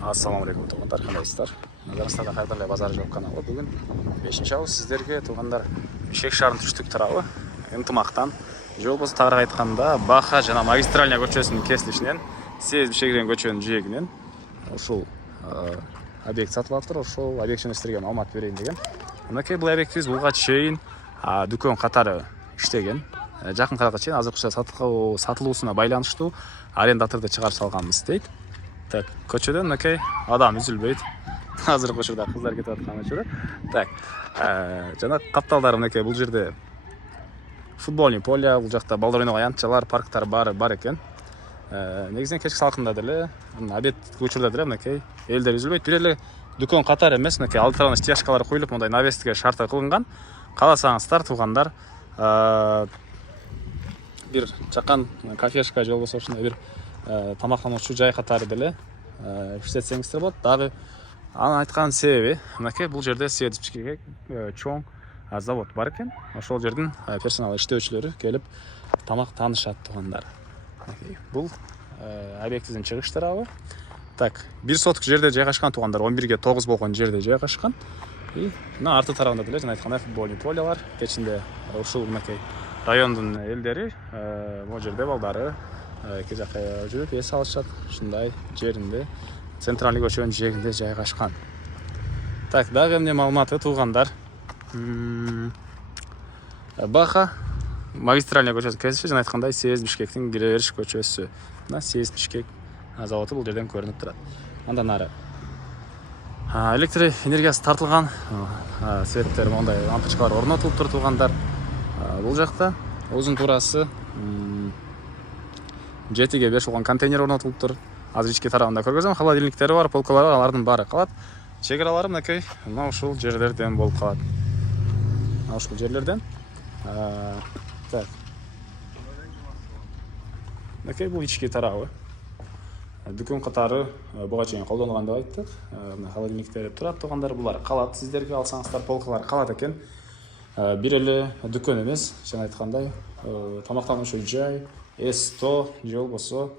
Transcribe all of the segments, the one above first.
Ассаламу алейкум туғандар, қандайсыздар? Назарыңыздарда қайырлы базар жоқ каналы. Бүгін 5-ші ауыз сіздерге туғандар Бішкек шарын түштік тарауы ынтымақтан жол болса тағырақ айтқанда Баха жана магистральная көчөсүнүн кесилишинен Сез Бішкек көчөнүн жээгинен ушул объект сатылып атыр. Ошол объект жөнүндө сиздерге маалымат берейин деген. Мынакей бул объектибиз буга чейин дүкөн катары иштеген. Жакын арага чейин азыркыча сатылуусуна байланыштуу арендаторду чыгарып салганбыз дейт. Так, көчөдөн мынакей адам үзүлбөйт. Азыркы учурда кыздар кетип аткан учурда. Так, жана капталдар мынакей бул жерде футбольный поле, бул жакта балдар ойногон аянтчалар, парктар бар экен. Негизинен кечки салкында деле, обед учурда деле мынакей элдер үзүлбөйт. Бир эле дүкөн катар эмес, мынакей алты тарабына стяжкалар коюлуп, мындай навеске шарта кылынган. Кааласаңыздар туугандар, бир жакан кафешка же болбосо ушундай бир тамактануучу жай катары деле иштетсеңиздер болот. Дагы анын айткан себеби мынакей бул жерде Сез Бишкекке чоң завод бар экен. Ошол жердин персонал иштөөчүлөрү келип тамактанышат туугандар. Бул объектибиздин чыгыш тарабы. Так, 1 соток жерде жайгашкан туугандар, 11ге 9 болгон жерде жайгашкан. И мына арты тарабында деле жана айткандай футбольный полялар, кечинде ушул мынакей райондун элдери могу жерде балдары эки жакка жүрүп эс алышат. Ушундай жеринде центральный көчөнүн жээгинде жайгашкан. Так, дагы эмне маалыматы туугандар. Баха магистральный көчөсү кесиши жана айткандай Сез Бишкектин кире бериш көчөсү. Мына Сез Бишкек заводу бул жерден көрүнүп турат. Андан нары электр энергиясы тартылган светтер, мондай лампочкалар орнотулуп тур туугандар. Бул жакта узун туурасы 7ге 5 болгон контейнер орнотулуп тур. Азыр ички тарабында көргөзөм, холодильниктери бар, полкалары бар, алардын баары калат. Чек аралары мынакей мына ушул жерлерден болуп калат. Ушул жерлерден. Так. Мынакей бул ички тарабы. Дүкөн катары буга чейин колдонулган деп айттык. Мына холодильниктер турат туугандар, булар калат. Сиздерге алсаңыздар полкалар калат экен. Бир эле дүкөн эмес, жана айткандай, тамактануучу жай, S100 же болбосо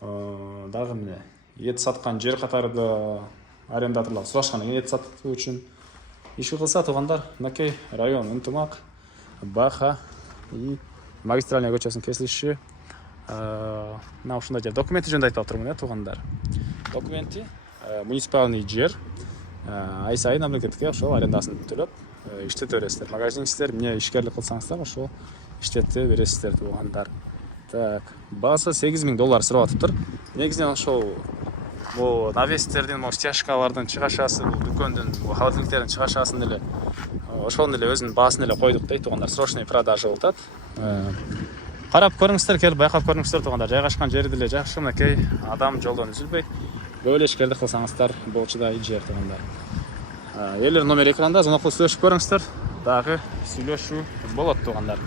дагы эмне эт саткан жер катары да арендаторлор сурашкан экен эт сатуу үчүн. Иши кылса туугандар, мынакей район ынтымак, Баха и магистральный көчөсүнүн кесилиши. Мына ушундай жер. Документи жөнүндө айтып атырмын, туугандар. Документи муниципальный жер. Ай сайын мамлекетке ошол арендасын төлөп иштете бересиздер. Магазинчилер эмне ишкерлик кылсаңыздар, ошол иштете бересиздер туугандар. Так, баасы $8,000 сурап атыптыр. Негизинен ошол бул навестердин, стяжкалардын чыгашасы, бул дүкөндүн холодильниктердин чыгашасын эле ошонун эле өзүнүн баасын эле койдук дейт туугандар. Срочный продажа болуп атат. Карап көрүңүздөр, келип байкап көрүңүздөр туугандар. Жайгашкан жери деле жакшы, мынакей адам жолдон үзүлбөйт. Көп эле ишкерлик кылсаңыздар болчудай жер туугандар. Элер номер экранда, звонок кылып сүйлөшүп көрүңүздөр. Дагы сүйлөшүү болот туугандар.